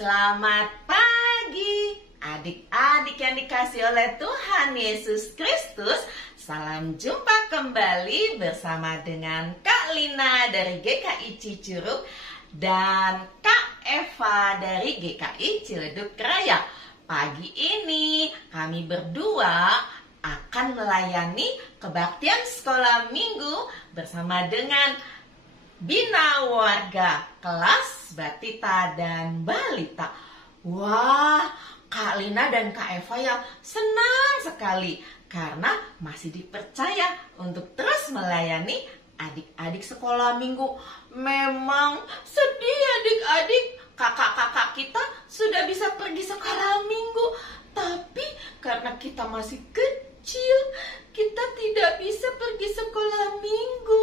Selamat pagi adik-adik yang dikasih oleh Tuhan Yesus Kristus. Salam jumpa kembali bersama dengan Kak Lina dari GKI Cicurug dan Kak Eva dari GKI Ciledug Raya. Pagi ini kami berdua akan melayani kebaktian sekolah minggu bersama dengan Bina Warga kelas Batita dan Balita. Wah, Kak Lina dan Kak Eva yang senang sekali karena masih dipercaya untuk terus melayani adik-adik sekolah minggu. Memang sedih adik-adik, kakak-kakak kita sudah bisa pergi sekolah minggu, tapi karena kita masih kecil, kita tidak bisa pergi sekolah minggu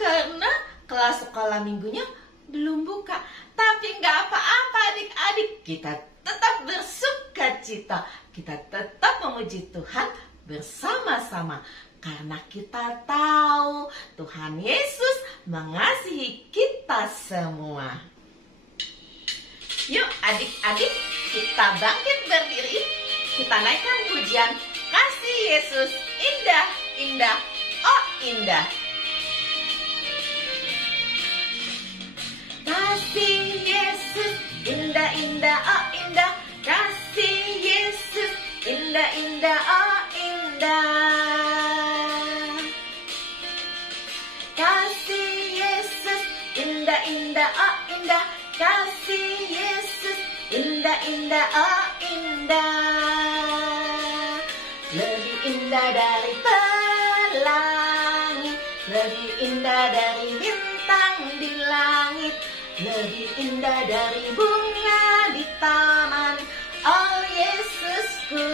karena kelas sekolah minggunya belum buka. Tapi nggak apa-apa adik-adik, kita tetap bersuka cita, kita tetap memuji Tuhan bersama-sama karena kita tahu Tuhan Yesus mengasihi kita semua. Yuk adik-adik, kita bangkit berdiri, kita naikkan pujian Kasih Yesus indah, indah, oh indah. Kasih Yesus indah, indah, oh indah. Kasih Yesus indah, indah, oh indah. Kasih Yesus indah, indah, oh indah. Kasih Yesus indah, indah, oh indah. Lebih indah dari pelangi, lebih indah dari bintang di langit, lebih indah dari bunga di taman, oh Yesusku.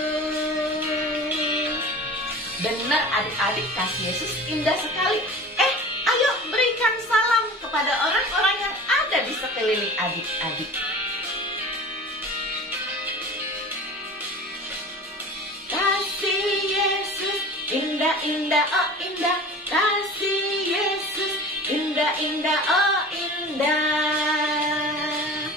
Benar adik-adik, kasih Yesus indah sekali. Ayo berikan salam kepada orang-orang yang ada di sekeliling adik-adik. Kasih Yesus indah, indah, oh indah. Kasih Yesus indah, indah, oh indah.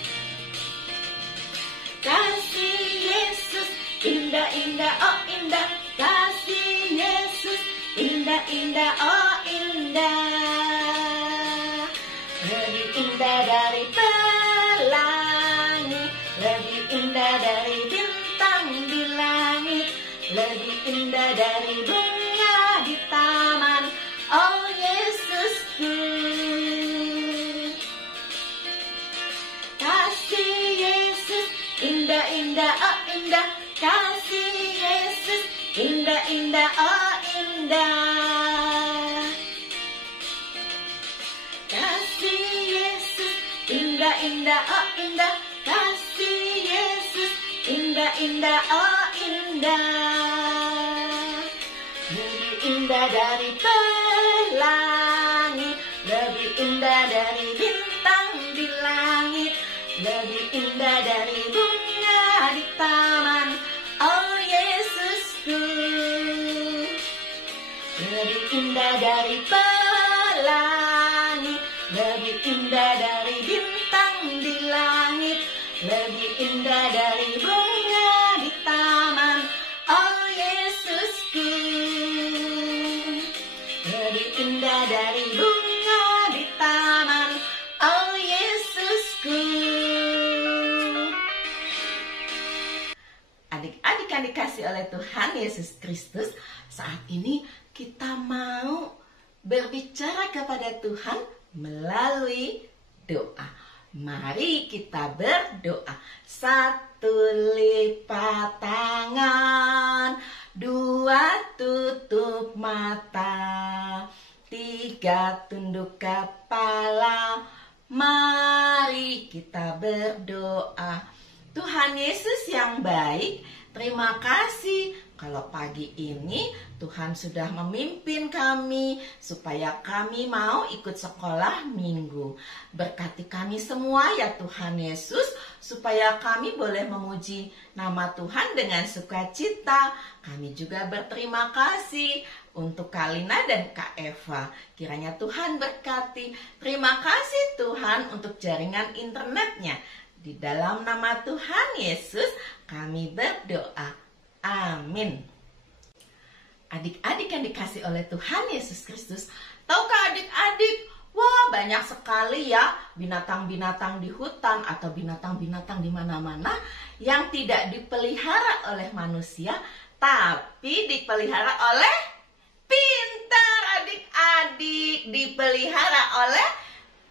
Kasih Yesus indah, indah, oh indah. Kasih Yesus indah, indah, oh indah. Lebih indah dari pelangi, lebih indah dari bintang di langit, lebih indah dari bunga di taman, oh Yesusku. Kasih Yesus indah, indah, oh indah. Kasih Yesus indah, indah, oh indah. Kasih Yesus indah, indah, oh indah. Kasih Yesus indah, indah, oh indah. Lebih indah dari pelangi, lebih indah dari bintang di langit, lebih indah dari bunga di taman, oh Yesusku. Lebih indah dari pelangi, lebih indah dari bintang di langit, lebih indah dari bunga di taman, oh Yesusku. Lebih indah dari bunga di taman, oh Yesusku. Adik-adik yang dikasih oleh Tuhan Yesus Kristus, saat ini kita mau berbicara kepada Tuhan melalui doa. Mari kita berdoa. 1 lipat tangan, 2 tutup mata, 3 tunduk kepala. Mari kita berdoa. Tuhan Yesus yang baik, terima kasih kalau pagi ini Tuhan sudah memimpin kami supaya kami mau ikut sekolah minggu. Berkati kami semua ya Tuhan Yesus, supaya kami boleh memuji nama Tuhan dengan sukacita. Kami juga berterima kasih untuk Kak Lina dan Kak Eva. Kiranya Tuhan berkati. Terima kasih Tuhan untuk jaringan internetnya. Di dalam nama Tuhan Yesus kami berdoa. Amin. Adik-adik yang dikasih oleh Tuhan Yesus Kristus, tahukah adik-adik, wah banyak sekali ya binatang-binatang di hutan atau binatang-binatang di mana-mana yang tidak dipelihara oleh manusia, tapi dipelihara oleh pintar adik-adik, dipelihara oleh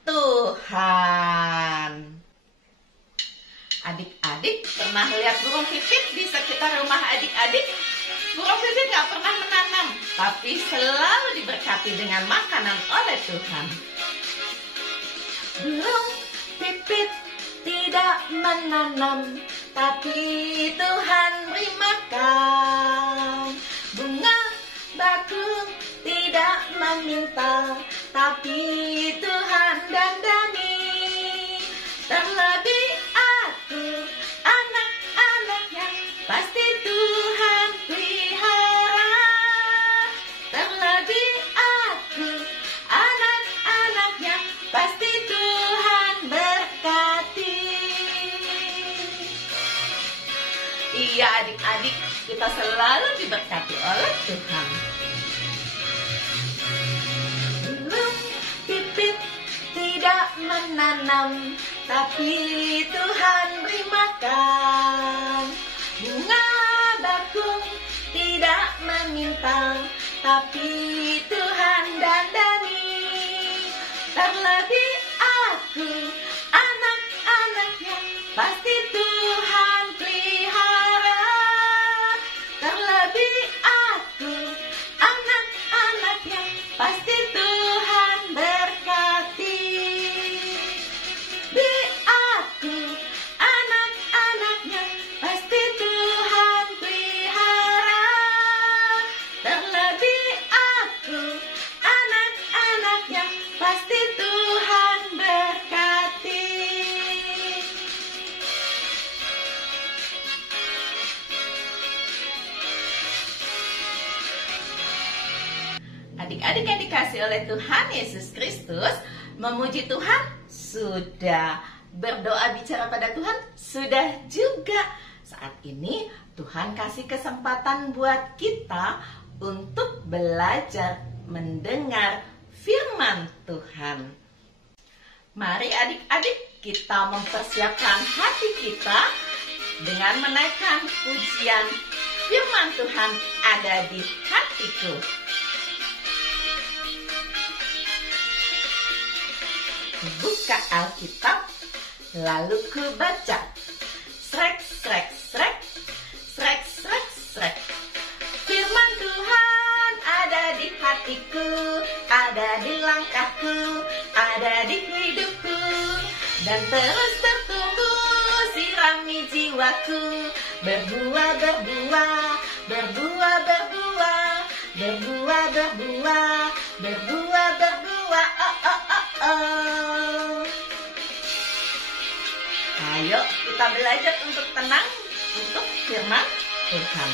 Tuhan. Adik-adik pernah lihat burung pipit di sekitar rumah adik-adik? Burung pipit gak pernah menanam, tapi selalu diberkati dengan makanan oleh Tuhan. Burung pipit tidak menanam, tapi Tuhan beri makan. Bunga bakung tidak meminta, tapi Tuhan dandani. Terlebih aku, anak-anaknya, pasti Tuhan pelihara. Terlebih aku, anak-anaknya, pasti Tuhan berkati. Iya adik-adik, kita selalu diberkati oleh Tuhan. Burung pipit tidak menanam, tapi Tuhan beri makan. Bunga bakung tidak meminta, tapi Tuhan dandani. Terlebih aku, anak-anaknya, pasti Tuhan pelihara. Terlebih aku, anak-anaknya, pasti Tuhan berkati. Di aku, anak-anaknya, pasti Tuhan pelihara. Terlebih aku, anak-anaknya, pasti Tuhan berkati. Adik-adik yang dikasih oleh Tuhan Yesus Kristus, memuji Tuhan sudah, berdoa bicara pada Tuhan sudah juga. Saat ini Tuhan kasih kesempatan buat kita untuk belajar mendengar firman Tuhan. Mari adik-adik kita mempersiapkan hati kita dengan menaikkan pujian firman Tuhan ada di hatiku. Buka Alkitab, lalu ku baca. Srek, srek, srek, srek, srek, srek. Firman Tuhan ada di hatiku, ada di langkahku, ada di hidupku, dan terus bertumbuh sirami jiwaku. Berbuah, berbuah, berbuah, berbuah, berbuah, berbuah, berbuah, berbuah, oh, oh, oh, oh. Ayo kita belajar untuk tenang untuk firman Tuhan.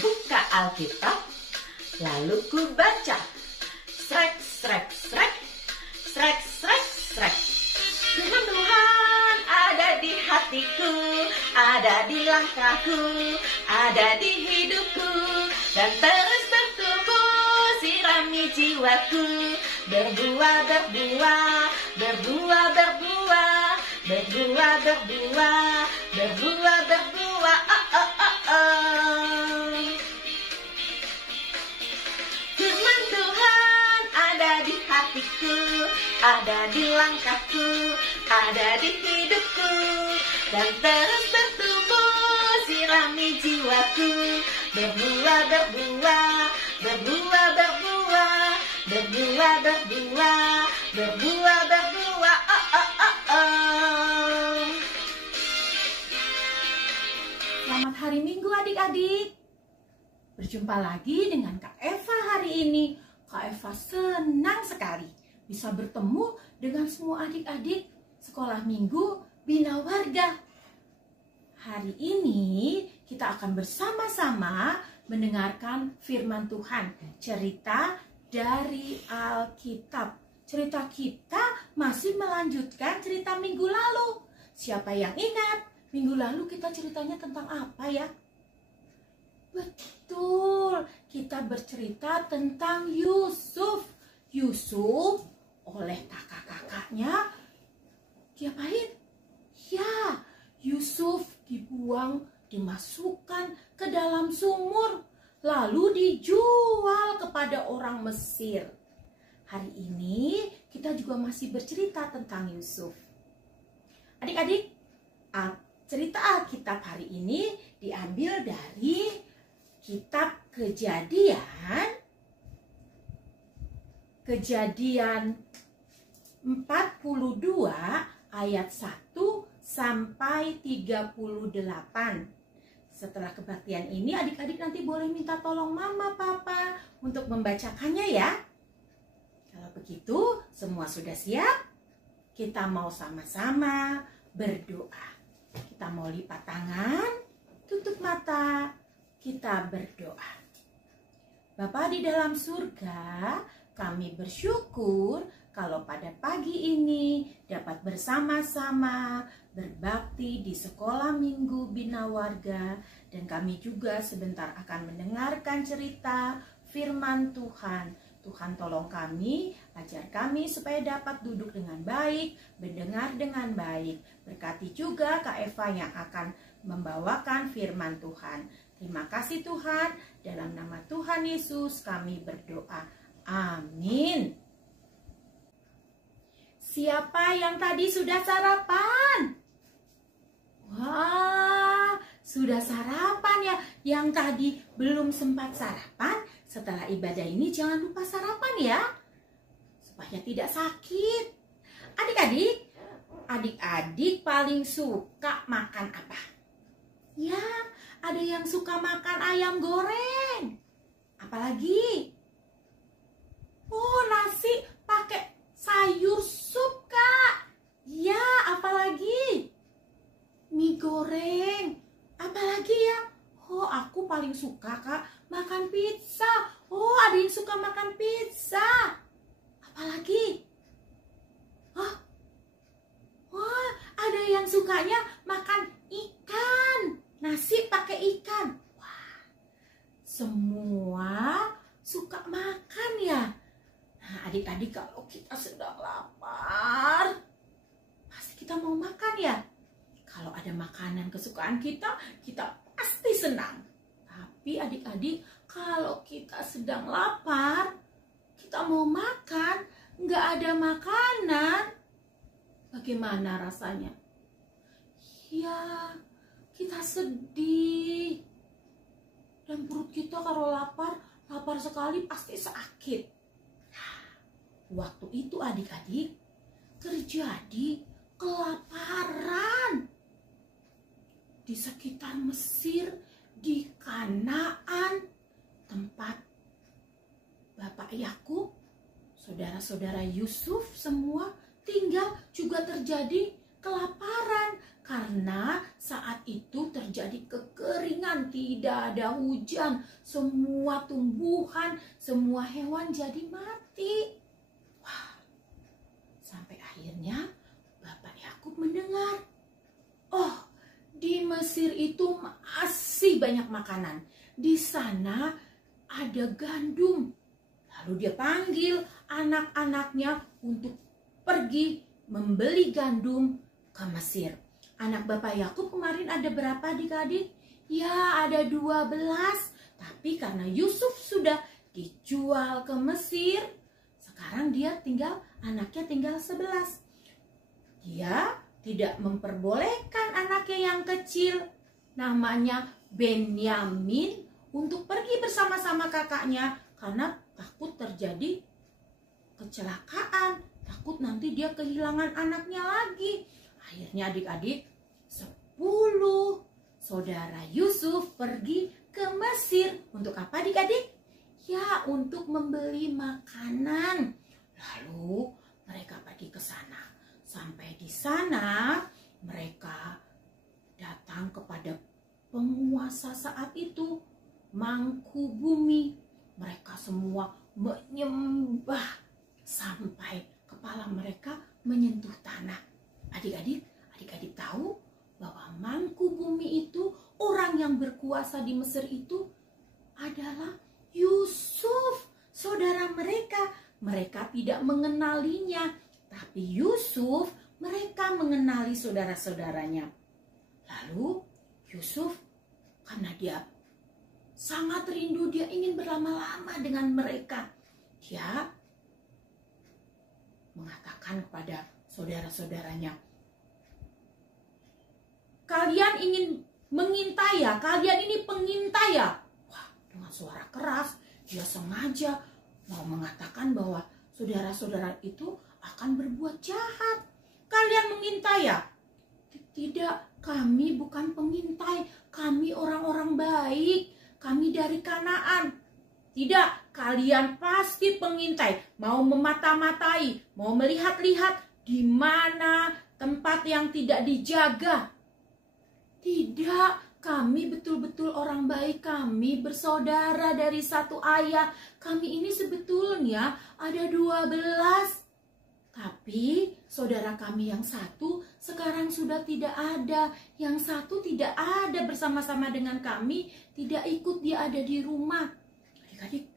Buka Alkitab, lalu ku baca. Srek, srek, srek, srek, srek, srek. Firman Tuhan ada di hatiku, ada di langkahku, ada di hidupku, dan terus bertumbuh sirami jiwaku. Berbuah, berbuah, berbuah, berbuah, berbuah, berbuah, berbuah, berbuah, oh, oh, oh, oh. Firman Tuhan ada di hatiku, ada di langkahku, ada di hidupku, dan terus bertumbuh sirami jiwaku. Berbuah, berbuah, berbuah, berbuah, berbuah, berbuah, berbuah, berbuah, oh, oh, oh, oh. Selamat hari Minggu adik-adik. Berjumpa lagi dengan Kak Eva hari ini. Kak Eva senang sekali bisa bertemu dengan semua adik-adik sekolah minggu Bina Warga. Hari ini kita akan bersama-sama mendengarkan firman Tuhan, cerita dari Alkitab. Cerita kita masih melanjutkan cerita minggu lalu. Siapa yang ingat? Minggu lalu kita ceritanya tentang apa ya? Betul, kita bercerita tentang Yusuf. Yusuf oleh kakak-kakaknya diapain? Ya, Yusuf dibuang, dimasukkan ke dalam sumur, lalu dijual kepada orang Mesir. Hari ini kita juga masih bercerita tentang Yusuf. Adik-adik, cerita Alkitab hari ini diambil dari kitab Kejadian 42 ayat 1 sampai 38. Setelah kebaktian ini adik-adik nanti boleh minta tolong mama papa untuk membacakannya ya. Kalau begitu semua sudah siap? Kita mau sama-sama berdoa. Kita mau lipat tangan, tutup mata, kita berdoa. Bapa di dalam surga, kami bersyukur kalau pada pagi ini dapat bersama-sama berbakti di sekolah minggu Bina Warga, dan kami juga sebentar akan mendengarkan cerita firman Tuhan. Tuhan tolong kami, ajar kami supaya dapat duduk dengan baik, mendengar dengan baik. Berkati juga Kak Eva yang akan membawakan firman Tuhan. Terima kasih Tuhan, dalam nama Tuhan Yesus kami berdoa. Amin. Siapa yang tadi sudah sarapan? Wah, sudah sarapan ya. Yang tadi belum sempat sarapan, setelah ibadah ini jangan lupa sarapan ya, supaya tidak sakit. Adik-adik paling suka makan apa? Ya, ada yang suka makan ayam goreng. Apalagi? Oh, nasi pakai sayur sup, Kak. Ya, apalagi? Mie goreng. Apalagi ya? Oh, aku paling suka, Kak, makan pizza. Oh, ada yang suka makan pizza. Apalagi? Wah, ada yang sukanya makan ikan. Nasi pakai ikan. Wah, semua suka makan ya. Nah, adik-adik, kalau kita sedang lapar, pasti kita mau makan ya. Kalau ada makanan kesukaan kita, kita pasti senang. Tapi adik-adik, kalau kita sedang lapar, kita mau makan, nggak ada makanan, bagaimana rasanya? Ya, kita sedih. Dan perut kita kalau lapar sekali pasti sakit. Waktu itu adik-adik terjadi kelaparan di sekitar Mesir, di Kanaan, tempat Bapak Yakub, saudara-saudara Yusuf semua tinggal, juga terjadi kelaparan karena saat itu terjadi kekeringan, tidak ada hujan, semua tumbuhan, semua hewan jadi mati. Wah, sampai akhirnya Bapak Yakub mendengar, oh, di Mesir itu masih banyak makanan. Di sana ada gandum. Lalu dia panggil anak-anaknya untuk pergi membeli gandum ke Mesir. Anak Bapak Yakub kemarin ada berapa adik-adik? Ya, ada 12. Tapi karena Yusuf sudah dijual ke Mesir, sekarang anaknya tinggal 11. Dia tidak memperbolehkan anaknya yang kecil, namanya Benyamin, untuk pergi bersama-sama kakaknya karena takut terjadi kecelakaan, takut nanti dia kehilangan anaknya lagi. Akhirnya adik-adik, 10 saudara Yusuf pergi ke Mesir. Untuk apa adik-adik? Ya, untuk membeli makanan. Lalu mereka pergi ke sana. Sampai di sana mereka datang kepada penguasa saat itu, Mangku Bumi. Mereka semua menyembah sampai kepala mereka menyentuh tanah. Adik-adik tahu bahwa mangku bumi itu, orang yang berkuasa di Mesir itu adalah Yusuf, saudara mereka. Mereka tidak mengenalinya, tapi Yusuf mereka mengenali saudara-saudaranya. Lalu Yusuf, karena dia sangat rindu, dia ingin berlama-lama dengan mereka. Dia mengatakan kepada saudara-saudaranya, "Kalian ingin mengintai ya? Kalian ini pengintai ya?" Wah, dengan suara keras dia sengaja mau mengatakan bahwa saudara-saudara itu akan berbuat jahat. "Kalian mengintai ya?" "Tidak, kami bukan pengintai. Kami orang-orang baik. Kami dari Kanaan." "Tidak, kalian pasti pengintai. Mau memata-matai, mau melihat-lihat di mana tempat yang tidak dijaga." "Tidak, kami betul-betul orang baik. Kami bersaudara dari satu ayah. Kami ini sebetulnya ada 12. Tapi saudara kami yang satu sekarang sudah tidak ada. Yang satu tidak ada bersama-sama dengan kami. Tidak ikut, dia ada di rumah." Adik-adik,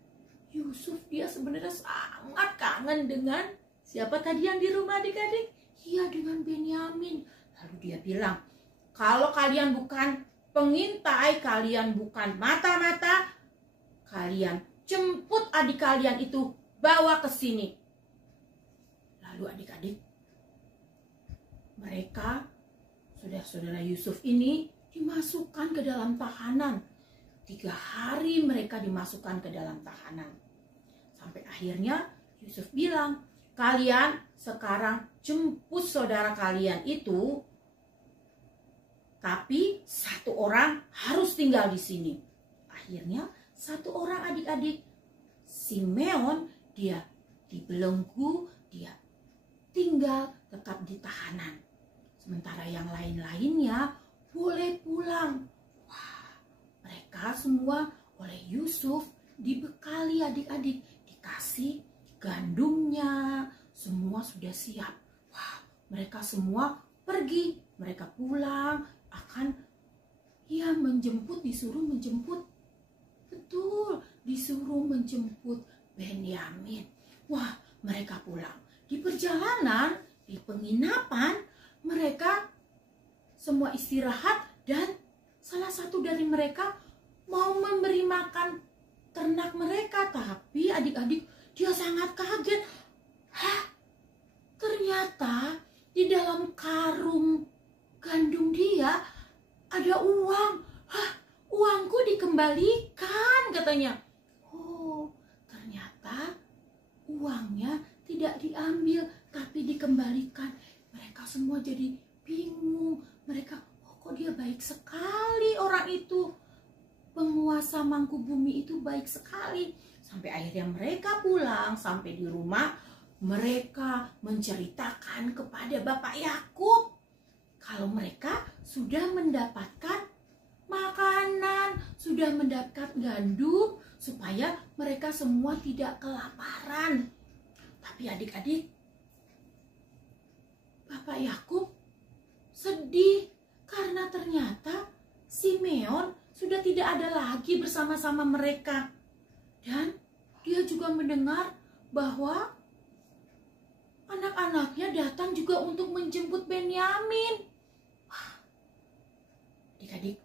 Yusuf dia sebenarnya sangat kangen dengan siapa tadi yang di rumah adik-adik? Iya, dengan Benyamin. Lalu dia bilang, "Kalau kalian bukan pengintai, kalian bukan mata-mata, kalian jemput adik kalian itu, bawa ke sini." Lalu adik-adik, mereka, saudara-saudara Yusuf ini dimasukkan ke dalam tahanan. 3 hari mereka dimasukkan ke dalam tahanan. Sampai akhirnya Yusuf bilang, "Kalian sekarang jemput saudara kalian itu, tapi 1 orang harus tinggal di sini." Akhirnya 1 orang adik-adik, Simeon, dia dibelenggu, dia tinggal tetap di tahanan. Sementara yang lain-lainnya boleh pulang. Wah, mereka semua oleh Yusuf dibekali adik-adik, dikasih gandumnya, semua sudah siap. Wah, mereka semua pergi, mereka pulang, akan menjemput, disuruh menjemput. Betul, disuruh menjemput Benyamin. Wah, mereka pulang. Di perjalanan, di penginapan, mereka semua istirahat dan salah satu dari mereka mau memberi makan ternak mereka. Tapi adik-adik, dia sangat kaget. Hah, ternyata di dalam karung gandum dia ada uang. Hah, uangku dikembalikan katanya. Oh, ternyata uangnya tidak diambil tapi dikembalikan. Mereka semua jadi bingung. Mereka, kok dia baik sekali orang itu. Penguasa mangku bumi itu baik sekali. Sampai akhirnya mereka pulang, sampai di rumah mereka menceritakan kepada Bapak Yakub kalau mereka sudah mendapatkan makanan, sudah mendapat gandum supaya mereka semua tidak kelaparan. Tapi adik-adik, Bapak Yakub sedih karena ternyata Simeon sudah tidak ada lagi bersama-sama mereka. Dan dia juga mendengar bahwa anak-anaknya datang juga untuk menjemput Benyamin. Wah, adik-adik,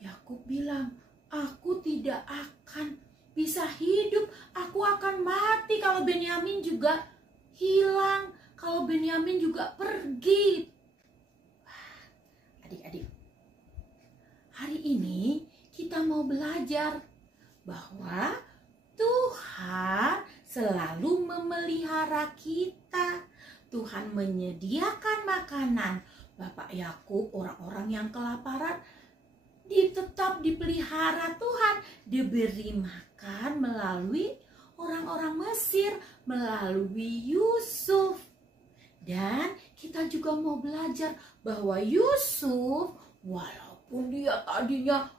Yakub bilang, "Aku tidak akan bisa hidup, aku akan mati kalau Benyamin juga hilang, kalau Benyamin juga pergi." Wah, adik-adik, hari ini kita mau belajar bahwa Tuhan selalu memelihara kita. Tuhan menyediakan makanan. Bapak Yakub, orang-orang yang kelaparan, tetap dipelihara Tuhan, diberi makan melalui orang-orang Mesir, melalui Yusuf. Dan kita juga mau belajar bahwa Yusuf, walaupun dia tadinya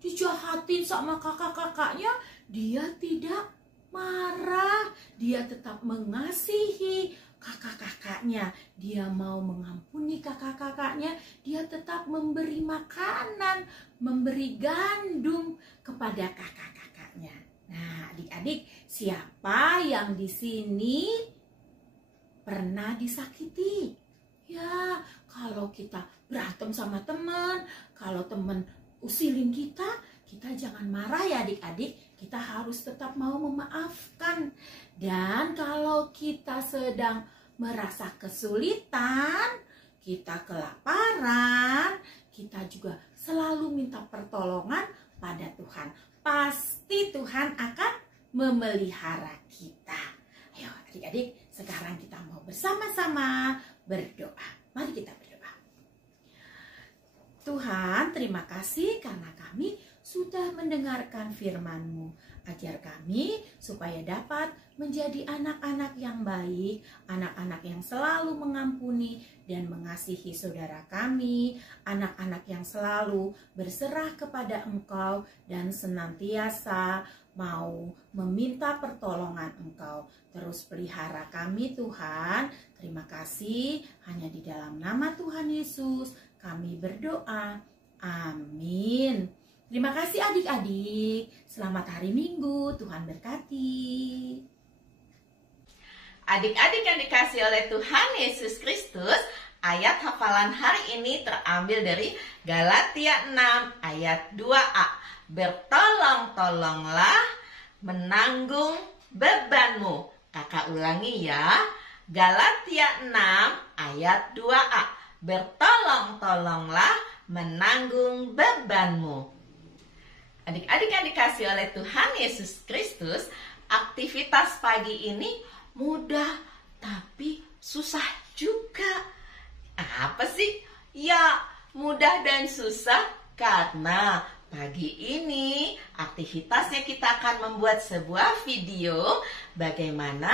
dijahatin sama kakak-kakaknya, dia tidak marah. Dia tetap mengasihi kakak-kakaknya. Dia mau mengampuni kakak-kakaknya. Dia tetap memberi makanan, memberi gandum kepada kakak-kakaknya. Nah, adik-adik, siapa yang di sini pernah disakiti? Ya, kalau kita berantem sama teman, kalau teman usilin kita jangan marah ya adik-adik. Kita harus tetap mau memaafkan. Dan kalau kita sedang merasa kesulitan, kita kelaparan, kita juga selalu minta pertolongan pada Tuhan. Pasti Tuhan akan memelihara kita. Ayo adik-adik, sekarang kita mau bersama-sama berdoa. Mari kita berdoa. Tuhan, terima kasih karena kami sudah mendengarkan firman-Mu. Ajar kami supaya dapat menjadi anak-anak yang baik, anak-anak yang selalu mengampuni dan mengasihi saudara kami, anak-anak yang selalu berserah kepada Engkau dan senantiasa mau meminta pertolongan Engkau. Terus pelihara kami Tuhan. Terima kasih, hanya di dalam nama Tuhan Yesus kami berdoa. Amin. Terima kasih adik-adik. Selamat hari Minggu. Tuhan berkati. Adik-adik yang dikasih oleh Tuhan Yesus Kristus, ayat hafalan hari ini terambil dari Galatia 6 ayat 2a. Bertolong-tolonglah menanggung bebanmu. Kakak ulangi ya. Galatia 6 ayat 2a. Bertolong-tolonglah menanggung bebanmu. Adik-adik yang dikasih oleh Tuhan Yesus Kristus, aktivitas pagi ini mudah tapi susah juga. Apa sih? Ya, mudah dan susah karena pagi ini aktivitasnya kita akan membuat sebuah video bagaimana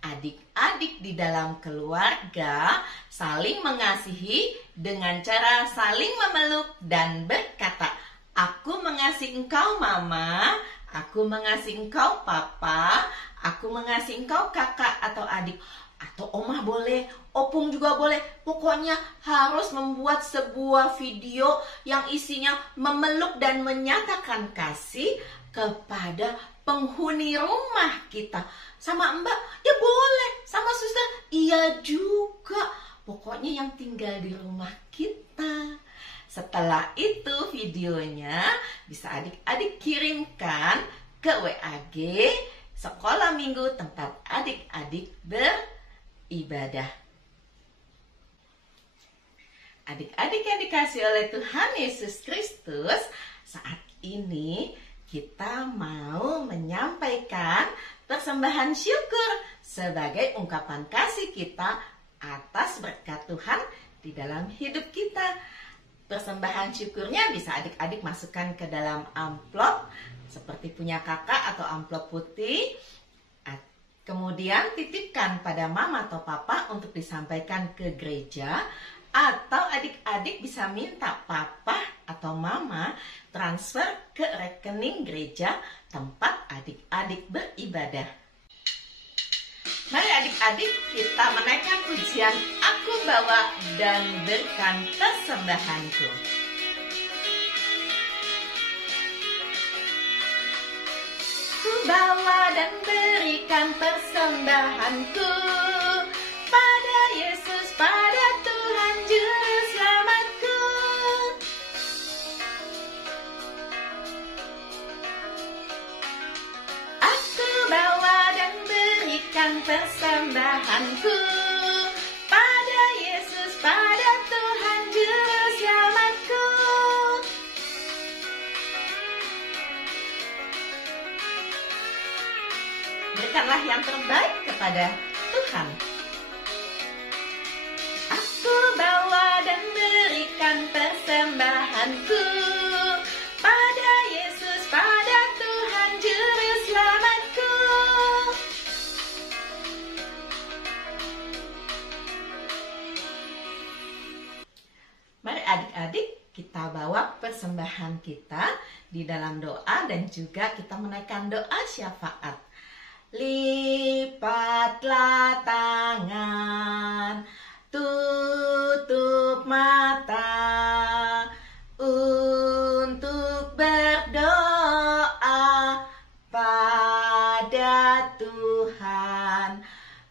adik-adik di dalam keluarga saling mengasihi dengan cara saling memeluk dan berkata, "Aku mengasihi engkau mama, aku mengasihi engkau papa, aku mengasihi engkau kakak atau adik." Atau omah boleh, opung juga boleh. Pokoknya harus membuat sebuah video yang isinya memeluk dan menyatakan kasih kepada penghuni rumah kita. Sama mbak, ya boleh. Sama suster, iya juga. Pokoknya yang tinggal di rumah kita. Setelah itu videonya bisa adik-adik kirimkan ke WAG Sekolah Minggu tempat adik-adik beribadah. Adik-adik yang dikasih oleh Tuhan Yesus Kristus, saat ini kita mau menyampaikan persembahan syukur sebagai ungkapan kasih kita atas berkat Tuhan di dalam hidup kita. Persembahan syukurnya bisa adik-adik masukkan ke dalam amplop seperti punya kakak atau amplop putih. Kemudian titipkan pada mama atau papa untuk disampaikan ke gereja. Atau adik-adik bisa minta papa atau mama transfer ke rekening gereja tempat adik-adik beribadah. Mari adik-adik kita menaikkan pujian "Aku bawa dan berikan persembahanku". Ku bawa dan berikan persembahanku pada Yesus, pada Tuhan Juru Selamatku. Aku bawa dan berikan persembahanku pada Yesus, pada Tuhan Juru Selamatku. Berikanlah yang terbaik kepada Tuhan. Aku bawa dan berikan persembahanku pada Yesus, pada Tuhan Juru Selamatku. Mari adik-adik kita bawa persembahan kita di dalam doa dan juga kita menaikkan doa syafaat. Lipatlah tangan, tutup mata untuk berdoa pada Tuhan.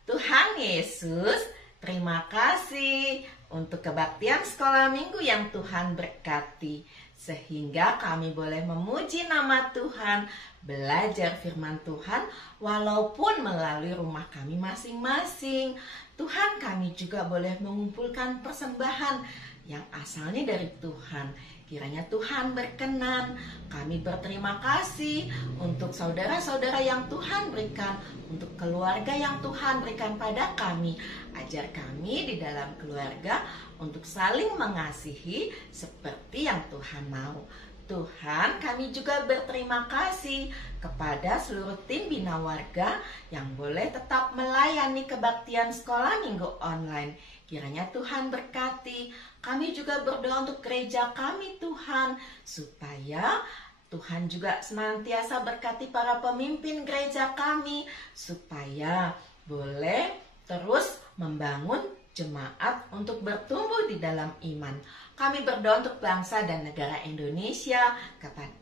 Tuhan Yesus, terima kasih untuk kebaktian sekolah minggu yang Tuhan berkati, sehingga kami boleh memuji nama Tuhan, belajar firman Tuhan walaupun melalui rumah kami masing-masing. Tuhan, kami juga boleh mengumpulkan persembahan yang asalnya dari Tuhan. Kiranya Tuhan berkenan. Kami berterima kasih untuk saudara-saudara yang Tuhan berikan, untuk keluarga yang Tuhan berikan pada kami. Ajar kami di dalam keluarga untuk saling mengasihi seperti yang Tuhan mau. Tuhan, kami juga berterima kasih kepada seluruh tim Bina Warga yang boleh tetap melayani kebaktian sekolah minggu online. Kiranya Tuhan berkati. Kami juga berdoa untuk gereja kami, Tuhan, supaya Tuhan juga senantiasa berkati para pemimpin gereja kami, supaya boleh terus membangun jemaat untuk bertumbuh di dalam iman. Kami berdoa untuk bangsa dan negara Indonesia,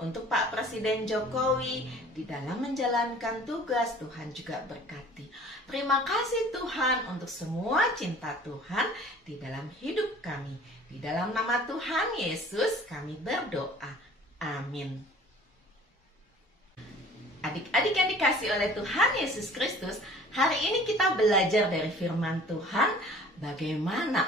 untuk Pak Presiden Jokowi di dalam menjalankan tugas. Tuhan juga berkati. Terima kasih Tuhan untuk semua cinta Tuhan di dalam hidup kami. Di dalam nama Tuhan Yesus kami berdoa. Amin. Adik-adik yang dikasih oleh Tuhan Yesus Kristus, hari ini kita belajar dari firman Tuhan bagaimana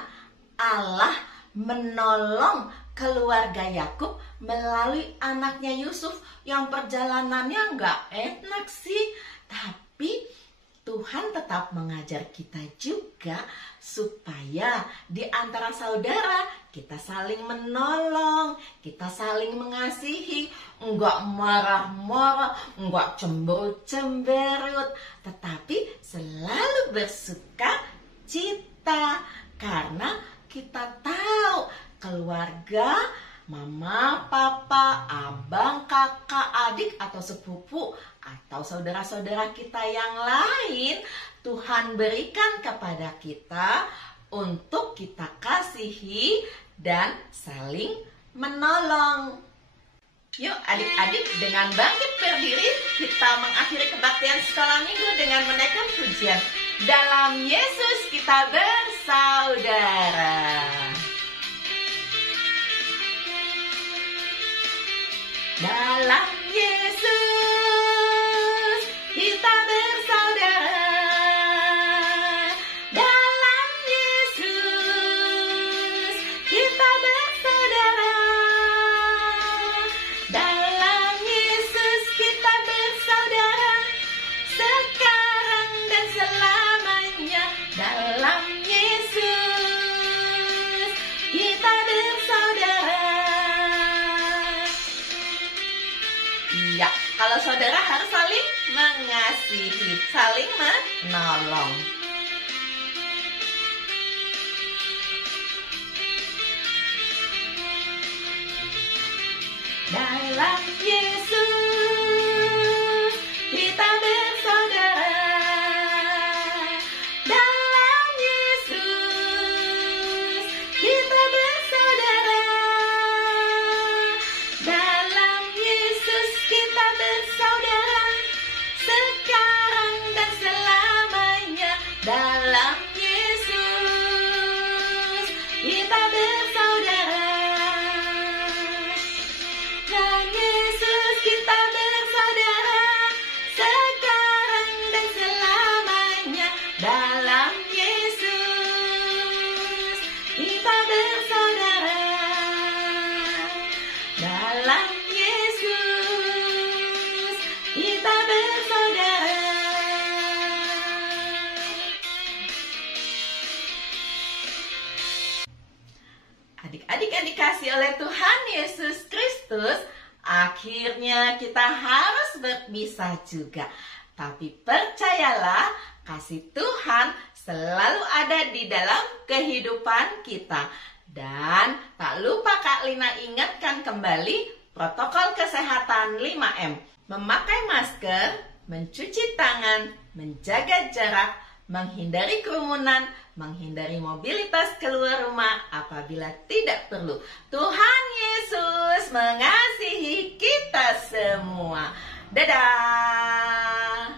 Allah menolong keluarga Yakub melalui anaknya Yusuf yang perjalanannya nggak enak sih, tapi Tuhan tetap mengajar kita juga supaya di antara saudara kita saling menolong, kita saling mengasihi, enggak marah-marah, enggak cemberut-cemberut, tetapi selalu bersuka cita karena kita tahu keluarga, mama, papa, abang, kakak, adik, atau sepupu, atau saudara-saudara kita yang lain, Tuhan berikan kepada kita untuk kita kasihi dan saling menolong. Yuk adik-adik, dengan bangkit berdiri, kita mengakhiri kebaktian sekolah minggu dengan menaikkan pujian. Dalam Yesus kita bersaudara. Dalam Yesus kita bersaudara. Dalam Yesus kita bersaudara. Dalam Yesus kita bersaudara. Sekarang dan selamanya. Dalam Yesus kita bersaudara. Iya, kalau saudara harus saling mengasihi, saling menolong. Dalam Yesus kita bersaudara. Dalam Yesus kita bersaudara. Dalam Yesus kita bersaudara. Sekarang dan selamanya. Dalam Yesus kita bersaudara. Dalam Yesus kita bersaudara. Sekarang dan selamanya. Dalam Yesus kita bersaudara. Dalam Yesus kita bersaudara. Adik-adik yang dikasih oleh Tuhan Yesus Kristus, akhirnya kita harus berpisah juga. Tapi percayalah, kasih Tuhan selalu ada di dalam kehidupan kita. Dan tak lupa Kak Lina ingatkan kembali protokol kesehatan 5M. Memakai masker, mencuci tangan, menjaga jarak, menghindari kerumunan, menghindari mobilitas keluar rumah apabila tidak perlu. Tuhan Yesus mengasihi kita semua. Dadah!